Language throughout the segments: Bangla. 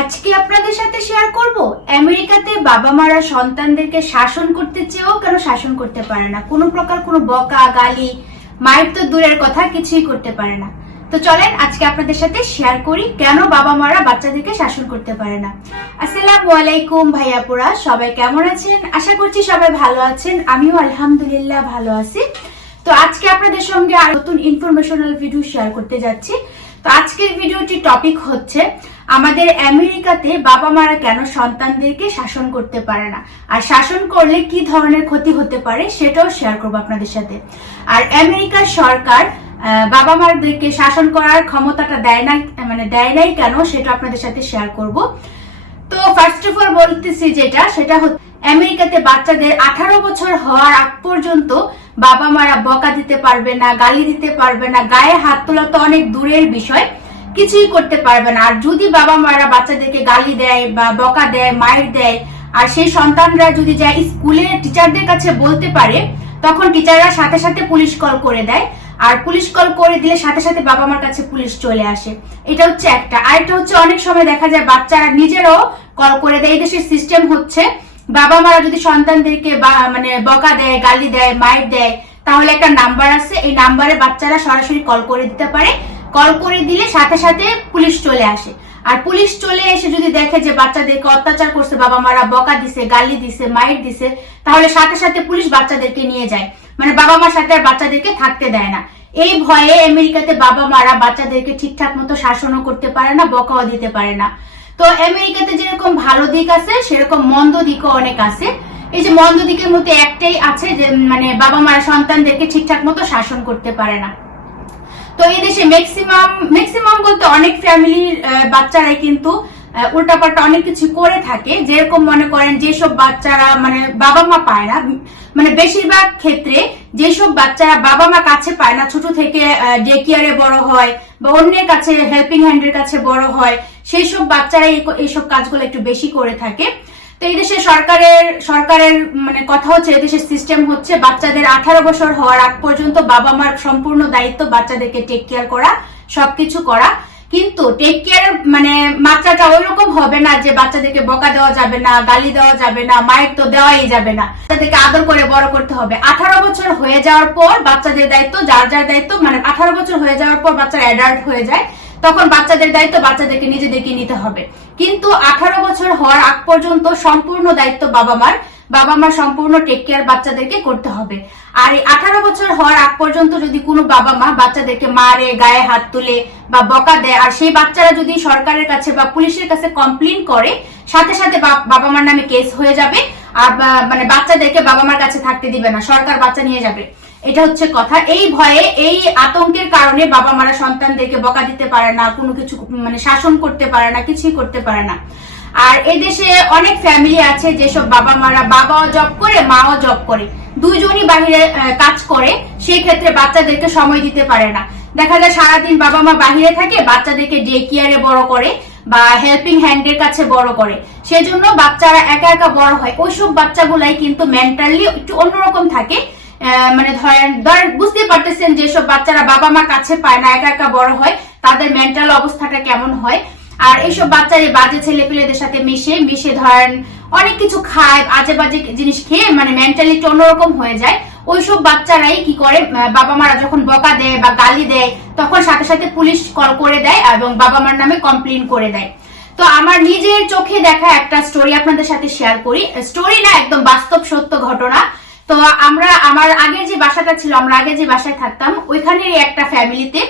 আজকে আপনাদের সাথে শেয়ার করব। আমেরিকাতে বাবা মারা সন্তানদেরকে শাসন করতে চেয়েও কেন শাসন করতে পারে না। কোনো প্রকার কোনো বকা, গালি, মায়ের তো দূরের কথা, কিছুই করতে পারে না। তো চলেন আজকে আপনাদের সাথে শেয়ার করি কেন বাবা মারা বাচ্চাদেরকে শাসন করতে পারে না। আসসালামু আলাইকুম ভাইয়াপুরা সবাই কেমন আছেন? আশা করছি সবাই ভালো আছেন। আমিও আলহামদুলিল্লাহ ভালো আছি। তো আজকে আপনাদের সঙ্গে আর নতুন ইনফরমেশনাল ভিডিও শেয়ার করতে যাচ্ছি। আজকের ভিডিওটি টপিক হচ্ছে, আমাদের আমেরিকাতে বাবা মারা কেন সন্তানদেরকে শাসন করতে পারে না? আর শাসন করলে কি ধরনের ক্ষতি হতে পারে সেটাও শেয়ার করব আপনাদের সাথে। আর আমেরিকার সরকার বাবা মারদেরকে শাসন করার ক্ষমতাটা দেয় না মানে দেয় নাই কেন সেটা আপনাদের সাথে শেয়ার করব। তো ফার্স্ট অফ অল বলতেছি যেটা, সেটা হচ্ছে আমেরিকাতে বাচ্চাদের আঠারো বছর হওয়ার আগ পর্যন্ত বাবা মারা বকা দিতে পারবে না, গালি দিতে পারবে না, গায়ে হাত তোলা তো অনেক দূরের বিষয়, কিছুই করতে পারবে না। আর যদি বাবা মারা বাচ্চাদেরকে গালি দেয় বা বকা দেয় মায়ের দেয়, আর সেই সন্তানরা যদি যায় স্কুলে টিচারদের কাছে বলতে পারে, তখন টিচাররা সাথে সাথে পুলিশ কল করে দেয়, আর পুলিশ কল করে দিলে সাথে সাথে বাবা মার কাছে পুলিশ চলে আসে। এটা হচ্ছে একটা। আরেকটা হচ্ছে অনেক সময় দেখা যায় বাচ্চারা নিজেরাও কল করে দেয়। এই দেশের সিস্টেম হচ্ছে বাবা মারা যদি সন্তানদেরকে মানে বকা দেয়, গালি দেয় মায়ের দেয়, তাহলে একটা নাম্বার আছে। এই নাম্বারে বাচ্চারা সরাসরি কল করে দিতে পারে। কল করে দিলে সাথে সাথে পুলিশ চলে আসে। আর পুলিশ চলে এসে যদি দেখে যে বাচ্চাদেরকে অত্যাচার করছে, বাবা মারা বকা দিছে, গালি দিছে মায়ের দিছে, তাহলে সাথে সাথে পুলিশ বাচ্চাদেরকে নিয়ে যায়। মানে বাবা মার সাথে আর বাচ্চাদেরকে থাকতে দেয় না। এই ভয়ে আমেরিকাতে বাবা মারা বাচ্চাদেরকে ঠিকঠাক মতো শাসনও করতে পারে না, বকাও দিতে পারে না। তো আমেরিকাতে যেরকম ভালো দিক আছে, সেরকম মন্দ দিকও অনেক আছে। এই যে মন্দ দিকের মধ্যে একটাই আছে যে মানে বাবা মারা সন্তানদেরকে ঠিকঠাক মতো শাসন করতে পারে না। তো এই দেশে ম্যাক্সিমাম ম্যাক্সিমাম বলতে অনেক ফ্যামিলির বাচ্চারাই কিন্তু উল্টাপাল্টা অনেক কিছু করে থাকে। যেরকম মনে করেন যেসব বাচ্চারা মানে বাবা মা পায় না মানে বেশিরভাগ ক্ষেত্রে যেসব বাচ্চারা বাবা মা কাছে পায় না, ছোট থেকে ডে কেয়ারে বড় হয় বা অন্যের কাছে হেল্পিং হ্যান্ডের কাছে বড় হয় সেই সব বাচ্চারা এইসব কাজগুলো একটু বেশি করে থাকে। তো এই দেশে সরকারের সরকারের মানে কথা হচ্ছে এই দেশের সিস্টেম হচ্ছে বাচ্চাদের আঠারো বছর হওয়ার আগ পর্যন্ত বাবা মার সম্পূর্ণ দায়িত্ব বাচ্চাদেরকে টেক কেয়ার করা, সবকিছু করা। কিন্তু টেক কেয়ার মানে মাত্রাটা ওই রকম হবে না যে বাচ্চাদেরকে বকা দেওয়া যাবে না, গালি দেওয়া যাবে না, মায়ের তো দেওয়াই যাবে না। বাচ্চাদেরকে আদর করে বড় করতে হবে। আঠারো বছর হয়ে যাওয়ার পর বাচ্চাদের দায়িত্ব, যার যার দায়িত্ব মানে আঠারো বছর হয়ে যাওয়ার পর বাচ্চারা অ্যাডাল্ট হয়ে যায়, তখন বাচ্চাদের দায়িত্ব বাচ্চাদেরকে নিজেদেরকে নিতে হবে। কিন্তু আঠারো বছর হওয়ার আগ পর্যন্ত সম্পূর্ণ দায়িত্ব বাবা মার বাবা মা সম্পূর্ণ টেক কেয়ার বাচ্চাদেরকে করতে হবে। আর আঠারো বছর হওয়ার আগ পর্যন্ত যদি কোনো বাবা মা বাচ্চাদেরকে মারে, গায়ে হাত তুলে বা বকা দেয়, আর সেই বাচ্চারা যদি সরকারের কাছে বা পুলিশের কাছে কমপ্লেন করে, সাথে সাথে বাবা মার নামে কেস হয়ে যাবে, আর মানে বাচ্চাদেরকে বাবা মার কাছে থাকতে দিবে না, সরকার বাচ্চা নিয়ে যাবে। এটা হচ্ছে কথা। এই ভয়ে, এই আতঙ্কের কারণে বাবা মারা সন্তানদেরকে বকা দিতে পারে না, কোনো কিছু মানে শাসন করতে পারে না, কিছুই করতে পারে না। আর এদেশে অনেক ফ্যামিলি আছে যেসব বাবা মারা বাবাও জব করে, মাও জব করে। দুইজনই বাহিরে কাজ করে, সেই ক্ষেত্রে বাচ্চাদেরকে সময় দিতে পারে না। দেখা যায় সারাদিন বাবা মা বাহিরে থাকে, বাচ্চাদেরকে ডে কেয়ারে বড় করে বা হেল্পিং হ্যান্ডের কাছে বড় করে। সেজন্য বাচ্চারা একা একা বড় হয়। ওইসব বাচ্চাগুলাই কিন্তু মেন্টালি একটু অন্যরকম থাকে। মানে ধরেন ধরেন বুঝতে পারতেছেন যেসব বাচ্চারা বাবা মা কাছে পায় না, একা একা বড় হয়, তাদের মেন্টাল অবস্থাটা কেমন হয়? আর এইসব বাচ্চারা বাজে ছেলে পেলেদের সাথে মিশে মিশে ধরেন অনেক কিছু খায় আজে বাজে জিনিস খেয়ে মানে মেন্টালি অন্যরকম হয়ে যায়। ওইসব বাচ্চারাই কি করে? বাবা মারা যখন বকা দেয় বা গালি দেয়, তখন সাথে সাথে পুলিশ কল করে দেয় এবং বাবা মার নামে কমপ্লেন করে দেয়। তো আমার নিজের চোখে দেখা একটা স্টোরি আপনাদের সাথে শেয়ার করি। স্টোরি না, একদম বাস্তব সত্য ঘটনা। তো আমরা, আমার আগের যে বাসাটা ছিল, আমরা আগে যে বাসায় থাকতাম, ওইখানেরই একটা ফ্যামিলিতে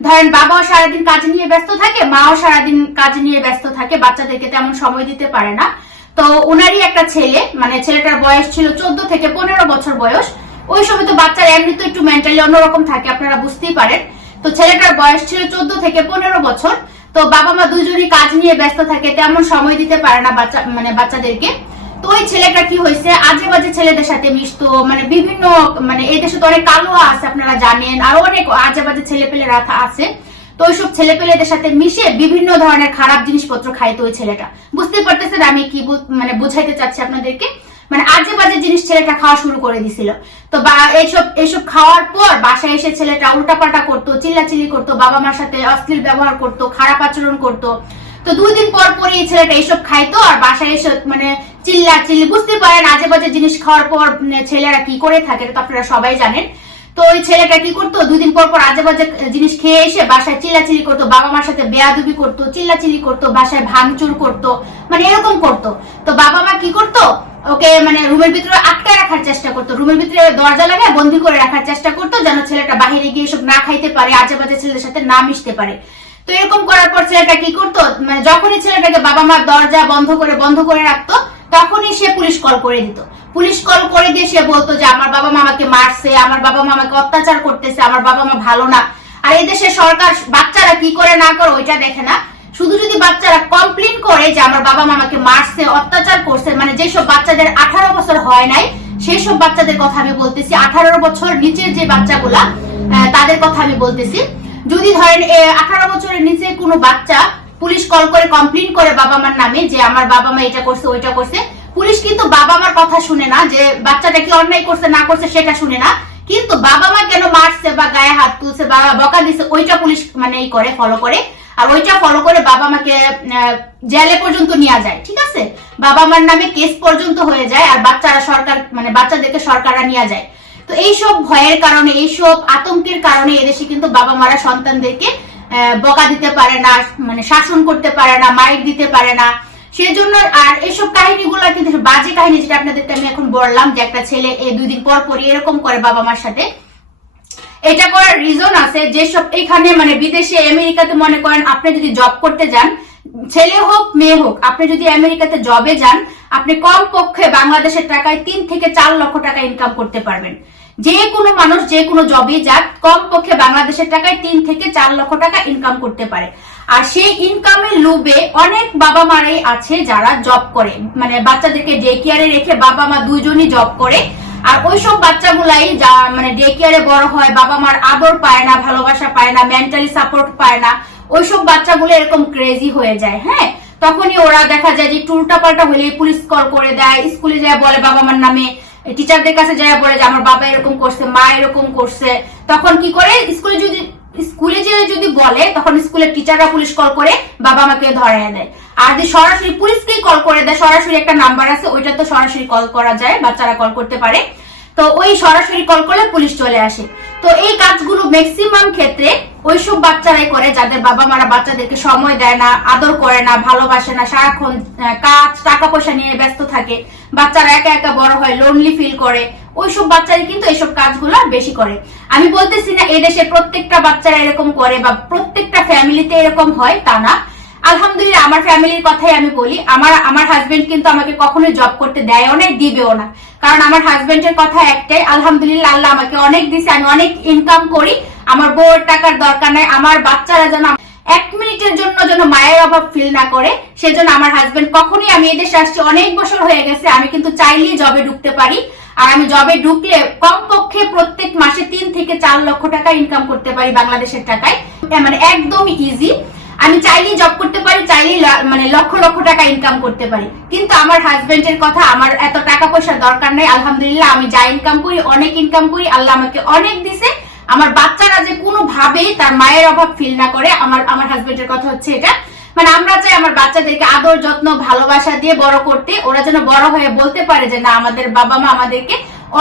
ধরেন বাবাও সারাদিন কাজ নিয়ে ব্যস্ত থাকে, মাও সারাদিন কাজ নিয়ে ব্যস্ত থাকে, বাচ্চাদেরকে তেমন সময় দিতে পারে না। তো ওনারই একটা ছেলে মানে ছেলেটার বয়স ছিল চোদ্দ থেকে পনেরো বছর বয়স। ওই সময় তো বাচ্চারা এমনি তো একটু মেন্টালি অন্যরকম থাকে, আপনারা বুঝতেই পারেন। তো ছেলেটার বয়স ছিল চোদ্দ থেকে পনেরো বছর। তো বাবা মা দুজনই কাজ নিয়ে ব্যস্ত থাকে, তেমন সময় দিতে পারে না বাচ্চা মানে বাচ্চাদেরকে। তো ওই ছেলেটা কি হয়েছে? আজে বাজে ছেলেদের সাথে মিশতো মানে বিভিন্ন মানে এই দেশে তো অনেক কালো আছে, আপনারা জানেন, আরও অনেক আজে বাজে ছেলে পেলেরা আছে। তো ওইসব ছেলে পেলেদের সাথে মিশে বিভিন্ন ধরনের খারাপ জিনিসপত্র খাইতো ওই ছেলেটা। বুঝতে পারতেছেন আমি কি মানে বোঝাইতে চাচ্ছি আপনাদেরকে? মানে আজে বাজে জিনিস ছেলেটা খাওয়া শুরু করে দিছিল। তো এইসব এইসব খাওয়ার পর বাসায় এসে ছেলেটা উল্টাপাল্টা করতো, চিল্লাচিল্লি করতো, বাবা মার সাথে অশ্লীল ব্যবহার করতো, খারাপ আচরণ করতো। তো দুই দিন পর পরে এই ছেলেটা এইসব খাইতো আর বাসায় এসে মানে চিল্লা চিল্লি বুঝতে পারেন আজে বাজে জিনিস খাওয়ার পর ছেলেরা কি করে থাকে তো আপনারা সবাই জানেন। তো ওই ছেলেটা কি করতো, দুদিন পর পর আজে বাজে জিনিস খেয়ে এসে বাসায় চিল্লাচিল্লি করতো বাবা মার সাথে বেয়াদুবি করতো, চিল্লাচিল্লি করতো, বাসায় ভাঙচুর করতো মানে এরকম করতো। তো বাবা মা কি করতো, ওকে মানে রুমের ভিতরে আটকায় রাখার চেষ্টা করতো, রুমের ভিতরে দরজা লাগায় বন্দি করে রাখার চেষ্টা করতো, যেন ছেলেটা বাহিরে গিয়ে এসব না খাইতে পারে আজে বাজে ছেলেদের সাথে না মিশতে পারে। তো এরকম করার পর ছেলেটা কি করতো? মানে যখনই ছেলেটাকে বাবা মা দরজা বন্ধ করে বন্ধ করে রাখতো, তখনই সে পুলিশ কল করে দিত। পুলিশ কল করে দিয়ে সে বলতো যে, আমার বাবা মা আমাকে মারছে, আমার বাবা মা আমাকে অত্যাচার করতেছে, আমার বাবা মা ভালো না। আর এই দেশের সরকার, বাচ্চারা কি করে না করে, ওইটা দেখে না। শুধু যদি বাচ্চারা কমপ্লেন করে যে, আমার বাবা মা আমাকে মারছে, অত্যাচার করছে মানে যেসব বাচ্চাদের আঠারো বছর হয় নাই সেই সব বাচ্চাদের কথা আমি বলতেছি। আঠারো বছর নিচের যে বাচ্চাগুলা তাদের কথা আমি বলতেছি। যদি ধরেন আঠারো বছরের নিচে কোনো বাচ্চা পুলিশ কল করে কমপ্লেন করে বাবা মার নামে যে আমার বাবা মা এটা করছে, ওইটা করছে, পুলিশ কিন্তু বাবা মার কথা শুনে না যে বাচ্চাটা কি অন্যায় করছে, না করছে সেটা শুনে না। কিন্তু বাবা মা কেন মারছে বা গায়ে হাত তুলছে বা বকা দিছে, ওইটা পুলিশ মানে এই করে ফলো করে। আর ওইটা ফলো করে বাবা মাকে জেলে পর্যন্ত নিয়ে যায়, ঠিক আছে? বাবা মার নামে কেস পর্যন্ত হয়ে যায় আর বাচ্চারা সরকার মানে বাচ্চাদেরকে সরকাররা নিয়ে যায়। তো এইসব ভয়ের কারণে, এইসব আতঙ্কের কারণে এদেশে কিন্তু বাবা মারা সন্তানদেরকে বকা দিতে পারে না মানে শাসন করতে পারে না মাইক দিতে পারে না। সেজন্য আর এইসব কাহিনীগুলো কিন্তু বাজে কাহিনী যেটা আপনাদেরকে আমি এখন বললাম যে একটা ছেলে এই দুই দিন পর পর এরকম করে বাবা মার সাথে। এটা করার রিজন আছে যেসব এখানে মানে বিদেশে, আমেরিকাতে মনে করেন আপনি যদি জব করতে যান, ছেলে হোক, মেয়ে হোক, আপনি যদি আমেরিকাতে জবে যান আপনি কম পক্ষে বাংলাদেশের টাকায় তিন থেকে চার লক্ষ টাকা ইনকাম করতে পারবেন। যে কোনো মানুষ, যে কোনো জবে যাক কম পক্ষে বাংলাদেশের টাকায় তিন থেকে চার লক্ষ টাকা ইনকাম করতে পারে। আর সেই ইনকামের লোভে অনেক বাবা মারাই আছে যারা জব করে। মানে বাচ্চাদেরকে ডে কেয়ারে রেখে বাবা মা দুজনই জব করে। আর ওইসব বাচ্চাগুলাই যা মানে ডে কেয়ারে বড় হয়, বাবা মার আদর পায় না, ভালোবাসা পায় না মেন্টালি সাপোর্ট পায় না, ওইসব বাচ্চাগুলো এরকম ক্রেজি হয়ে যায় হ্যাঁ? তখনই ওরা দেখা যায় যে টুলটা পাল্টা হলে পুলিশ কল করে দেয়, স্কুলে যায় বলে বাবা মার নামে টিচারদের কাছে যায় বলে যে আমার বাবা এরকম করছে, মা এরকম করছে। তখন কি করে? স্কুলে যদি, স্কুলে যে যদি বলে, তখন স্কুলের টিচাররা পুলিশ কল করে বাবা মাকে ধরায় দেয় আর যে সরাসরি পুলিশকেই কল করে দেয়, সরাসরি একটা নাম্বার আছে, ওইটা তো সরাসরি কল করা যায়, বাচ্চারা কল করতে পারে। তো ওই সরাসরি কল করলে পুলিশ চলে আসে। তো এই কাজগুলো ম্যাক্সিমাম ক্ষেত্রে ওইসব বাচ্চারাই করে যাদের বাবা মারা বাচ্চাদেরকে সময় দেয় না, আদর করে না, ভালোবাসে না, সারাক্ষণ কাজ টাকা পয়সা নিয়ে ব্যস্ত থাকে, বাচ্চারা একা একা বড় হয় লোনলি ফিল করে, ওইসব বাচ্চারা কিন্তু এইসব কাজগুলো বেশি করে। আমি বলতেছি না এদেশে প্রত্যেকটা বাচ্চারা এরকম করে বা প্রত্যেকটা ফ্যামিলিতে এরকম হয় তা না আলহামদুলিল্লাহ, আমার ফ্যামিলির কথাই আমি বলি। আমার আমার হাজবেন্ড কিন্তু আমাকে কখনোই জব করতে দেয়ও না দিবেও না। কারণ আমার হাজবেন্ডের কথা একটাই, আলহামদুলিল্লাহ আল্লাহ আমাকে অনেক দিছে, আমি অনেক ইনকাম করি। আমার বউয়ের টাকার দরকার নাই, আমার বাচ্চারা যেন এক মিনিটের জন্য যেন মায়ের অভাব ফিল না করে, সেজন্য আমার হাজবেন্ড কখনই আমি এদেশে আসছি, অনেক বছর হয়ে গেছে, আমি কিন্তু চাইলেই জবে ঢুকতে পারি। আর আমি জবে ঢুকলে কমপক্ষে প্রত্যেক মাসে তিন থেকে চার লক্ষ টাকা ইনকাম করতে পারি বাংলাদেশের টাকায়। মানে একদমই ইজি আমি চাইলেই জব করতে পারি চাইলেই মানে লক্ষ লক্ষ টাকা ইনকাম করতে পারি। কিন্তু আমার হাজবেন্ডের কথা, আমার এত টাকা পয়সার দরকার নেই, আলহামদুলিল্লাহ আমি যা ইনকাম করি, অনেক ইনকাম করি, আল্লাহ আমাকে অনেক দিছে। আমার বাচ্চারা যে কোনো ভাবেই তার মায়ের অভাব ফিল না করে, আমার আমার হাজবেন্ডের কথা হচ্ছে এটা। মানে আমরা চাই আমার বাচ্চাদেরকে আদর, যত্ন, ভালোবাসা দিয়ে বড় করতে, ওরা যেন বড় হয়ে বলতে পারে যে, না, আমাদের বাবা মা আমাদেরকে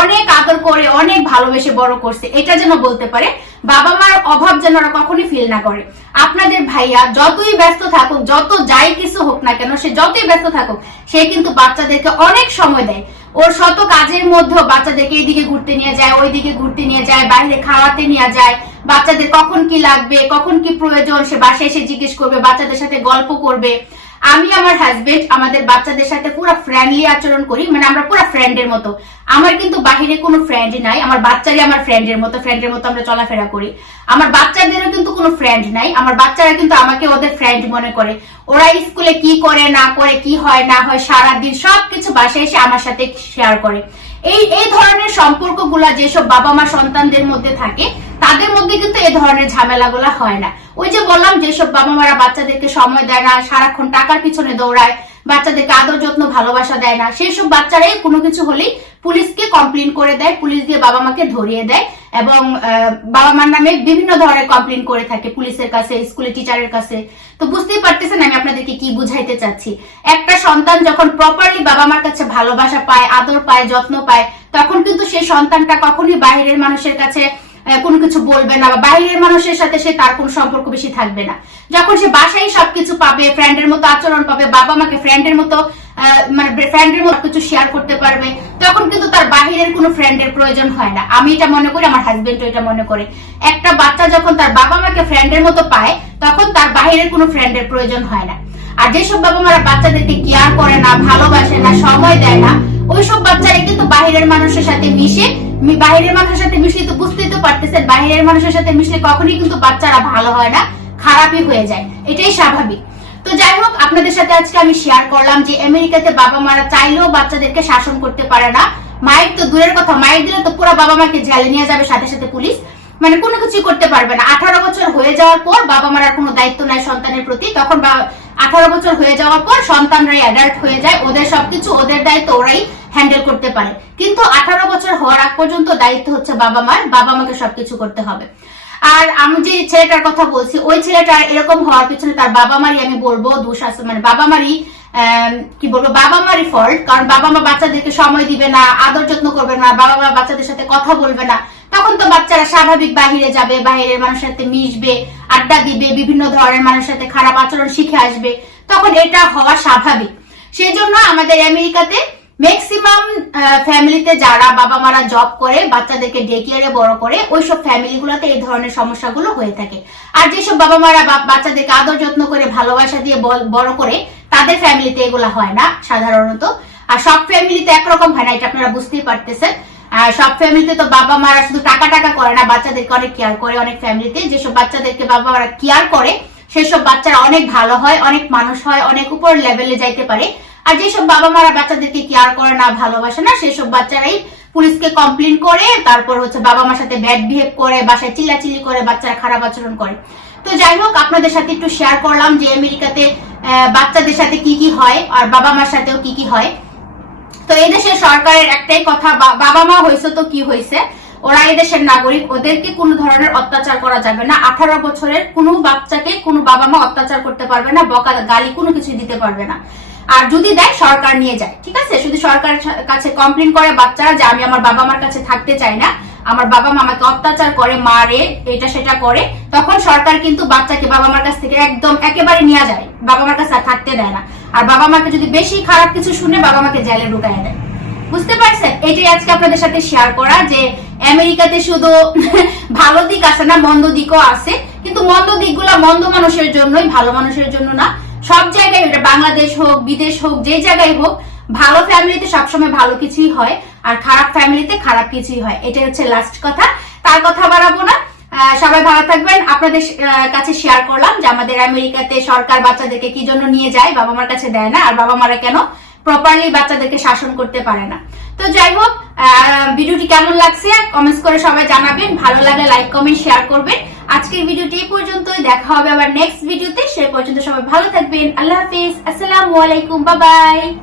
অনেক আদর করে, অনেক ভালোবেসে বড় করছে। এটা যেন বলতে পারে। বাবা মার অভাব যেন ওরা কখনই ফিল না করে। আপনাদের ভাইয়া যতই ব্যস্ত থাকুক, যত যাই কিছু হোক না কেন, সে যতই ব্যস্ত থাকুক, সে কিন্তু বাচ্চাদেরকে অনেক সময় দেয়। ওর শত কাজের মধ্যেও বাচ্চাদেরকে এইদিকে ঘুরতে নিয়ে যায়, ওইদিকে ঘুরতে নিয়ে যায়, বাইরে খাওয়াতে নিয়ে যায়। বাচ্চাদের কখন কি লাগবে, কখন কি প্রয়োজন, সে বাসায় এসে জিজ্ঞেস করবে, বাচ্চাদের সাথে গল্প করবে। আমি আমার হাজবেন্ড আমাদের বাচ্চাদের সাথে পুরো ফ্রেন্ডলি আচরণ করি মানে আমরা পুরো ফ্রেন্ডের মতো। আমার কিন্তু বাহিরে কোনো ফ্রেন্ড নাই, আমার বাচ্চারই আমার ফ্রেন্ডের মতো ফ্রেন্ডের মতো আমরা চলাফেরা করি। আমার বাচ্চাদেরও কিন্তু কোনো ফ্রেন্ড নাই, আমার বাচ্চারা কিন্তু আমাকে ওদের ফ্রেন্ড মনে করে। ওরা স্কুলে কি করে, না করে, কি হয়, না হয়, সারাদিন সবকিছু বাসায় এসে আমার সাথে শেয়ার করে। এই এই ধরনের সম্পর্কগুলা যেসব বাবা মা সন্তানদের মধ্যে থাকে তাদের মধ্যে কিন্তু এই ধরনের ঝামেলাগুলা হয় না। ওই যে বললাম, যেসব বাবা মারা বাচ্চাদেরকে সময় দেয় না, সারাক্ষণ টাকার পিছনে দৌড়ায়, বাচ্চাদেরকে আদর যত্ন, ভালোবাসা দেয় না সেই সব বাচ্চারাই কোনো কিছু হলেই পুলিশকে কমপ্লেন করে দেয়, পুলিশ দিয়ে বাবা মাকে ধরিয়ে দেয় এবং বাবা মার নামে বিভিন্ন ধরনের কমপ্লেন করে থাকে পুলিশের কাছে স্কুলের টিচারের কাছে। তো বুঝতেই পারতেছেন আমি আপনাদেরকে কি বুঝাইতে চাচ্ছি। একটা সন্তান যখন প্রপারলি বাবা মার কাছে ভালোবাসা পায়, আদর পায়, যত্ন পায়, তখন কিন্তু সেই সন্তানটা কখনই বাইরের মানুষের কাছে কোনো কিছু বলবে না বা বাইরের মানুষের সাথে সে তার কোনো সম্পর্ক বেশি থাকবে না। যখন সে বাসায় সবকিছু পাবে ফ্রেন্ডের মতো আচরণ পাবে, বাবা মাকে ফ্রেন্ডের মতো মানে ফ্রেন্ডের মতো কিছু শেয়ার করতে পারবে, তখন কিন্তু তার বাহিরের কোনো ফ্রেন্ডের প্রয়োজন হয় না। আমি এটা মনে করি, আমার হাজবেন্ড এটা মনে করে। একটা বাচ্চা যখন তার বাবা মাকে ফ্রেন্ডের মতো পায়, তখন তার বাহিরের কোনো ফ্রেন্ডের প্রয়োজন হয় না। আর যেসব বাবা মারা বাচ্চাদেরকে কেয়ার করে না, ভালোবাসে না, সময় দেয় না, ওইসব বাচ্চারা কিন্তু বাহিরের মানুষের সাথে মিশে মি- বাহিরের মানুষের সাথে মিশলে তো বুঝতেই তো পারতেছেন বাহিরের মানুষের সাথে মিশলে কখনোই কিন্তু বাচ্চারা ভালো হয় না, খারাপই হয়ে যায়, এটাই স্বাভাবিক। তো যাই হোক, আপনাদের সাথে আজকে আমি শেয়ার করলাম যে আমেরিকাতে বাবা মারা চাইলেও বাচ্চাদেরকে শাসন করতে পারে না। মায়ের তো দূরের কথা, মায়ের দিলে তো পুরো বাবা মাকে জেলে নিয়ে যাবে, সাথে সাথে পুলিশ। মানে কোনো কিছু করতে পারবে না। আঠারো বছর হয়ে যাওয়ার পর বাবা মার আর কোনো দায়িত্ব নাই সন্তানের প্রতি। তখন আঠারো বছর হয়ে যাওয়ার পর সন্তানরাই অ্যাডাল্ট হয়ে যায়। ওদের সবকিছু, ওদের দায়িত্ব ওরাই হ্যান্ডেল করতে পারে। কিন্তু আঠারো বছর হওয়ার আগ পর্যন্ত দায়িত্ব হচ্ছে বাবা মার, বাবা মাকে সবকিছু করতে হবে। আর আমি যে ছেলেটার কথা বলছি, ওই ছেলেটার এরকম হওয়ার পিছনে তার বাবা মারই আমি বলব দোষ আছে। মানে বাবা মারই কি বলব, বাবা মারই ফল্ট কারণ বাবা মা বাচ্চাদেরকে সময় দিবে না, আদর যত্ন করবে না, বাবা মা বাচ্চাদের সাথে কথা বলবে না। তখন তো বাচ্চারা স্বাভাবিক বাহিরে যাবে, বাহিরের মানুষের সাথে মিশবে, আড্ডা দিবে, বিভিন্ন ধরনের মানুষের সাথে খারাপ আচরণ শিখে আসবে। তখন এটা হওয়া স্বাভাবিক। সেই জন্য আমাদের আমেরিকাতে ম্যাক্সিমাম ফ্যামিলিতে যারা বাবা মারা জব করে, বাচ্চাদেরকে ডে কেয়ারে বড় করে, ওইসব ফ্যামিলিগুলোতে এই ধরনের সমস্যাগুলো হয়ে থাকে। আর যেসব বাবা মারা বাচ্চাদেরকে আদর যত্ন করে, ভালোবাসা দিয়ে বড় করে, তাদের ফ্যামিলিতে এগুলো হয় না, সাধারণত। আর সব ফ্যামিলিতে একরকম হয় না, এটা আপনারা বুঝতেই পারতেছেন। সব ফ্যামিলিতে তো বাবা মারা শুধু টাকা টাকা করে না, বাচ্চাদেরকে অনেক কেয়ার করে অনেক ফ্যামিলিতে যেসব বাচ্চাদেরকে বাবা মারা কেয়ার করে, সেসব বাচ্চারা অনেক ভালো হয়, অনেক মানুষ হয়, অনেক উপর লেভেলে যাইতে পারে। আর যেসব বাবা মারা বাচ্চাদেরকে কেয়ার করে না, ভালোবাসে না, সেসব বাচ্চারাই পুলিশকে কমপ্লেন করে, তারপর হচ্ছে বাবা মার সাথে ব্যাড বিহেভ করে, বাসায় চিল্লাচিল্লি করে, বাচ্চারা খারাপ আচরণ করে। তো যাই হোক, আপনাদের সাথে একটু শেয়ার করলাম যে আমেরিকাতে বাচ্চাদের সাথে কি কি হয় আর বাবা মার সাথেও কি কি হয়। তো এই দেশের সরকারের একটাই কথা বাবা মা হয়েছে তো কি হয়েছে ওরা এই দেশের নাগরিক, ওদেরকে কোনো ধরনের অত্যাচার করা যাবে না। আঠারো বছরের কোনো বাচ্চাকে কোনো বাবা মা অত্যাচার করতে পারবে না, বকা, গালি, কোনো কিছু দিতে পারবে না। আর যদি দেয়, সরকার নিয়ে যায়। ঠিক আছে? শুধু সরকারের সা- কাছে কমপ্লেন করে বাচ্চারা যে, আমি আমার বাবা মার কাছে থাকতে চাই না। আমার বাবা মা আমাকে অত্যাচার করে, মারে, এটা সেটা করে। তখন সরকার কিন্তু বাচ্চাকে বাবা মার কাছ থেকে একদম একেবারে নিয়ে যায়। বাবা মার কাছে থাকতে দেয় না। আর বাবা মাকে যদি বেশি খারাপ কিছু শুনে বাবা মাকে জেলে ঢুকায় দেয়। বুঝতে পারছেন? এটাই আজকে আপনাদের সাথে শেয়ার করা যে, আমেরিকাতে শুধু ভালো দিক আছে না, মন্দ দিকও আছে। কিন্তু মন্দ দিকগুলো মন্দ মানুষের জন্যই, ভালো মানুষের জন্য না। সব জায়গায় এটা বাংলাদেশ হোক, বিদেশ হোক, যে জায়গায় হোক, ভালো ফ্যামিলিতে সবসময় ভালো কিছুই হয় আর খারাপ ফ্যামিলিতে খারাপ কিছুই হয়। এটাই হচ্ছে লাস্ট কথা। তার কথা বাড়াবো না। সবাই ভালো থাকবেন। আপনাদের কাছে শেয়ার করলাম যে আমাদের আমেরিকাতে সরকার বাচ্চাদেরকে কি জন্য নিয়ে যায়, বাবা মার কাছে দেয় না, আর বাবা মারা কেন প্রপারলি বাচ্চাদেরকে শাসন করতে পারে না। তো যাই হোক ভিডিওটি কেমন লাগছে? কমেন্টস করে সবাই জানাবেন। ভালো লাগলে লাইক কমেন্ট শেয়ার করবেন। আজকের ভিডিওটি এই পর্যন্তই। দেখা হবে আবার নেক্সট ভিডিওতে। সে পর্যন্ত সবাই ভালো থাকবেন। আল্লাহ হাফিজ। আসসালামু আলাইকুম। বাবাই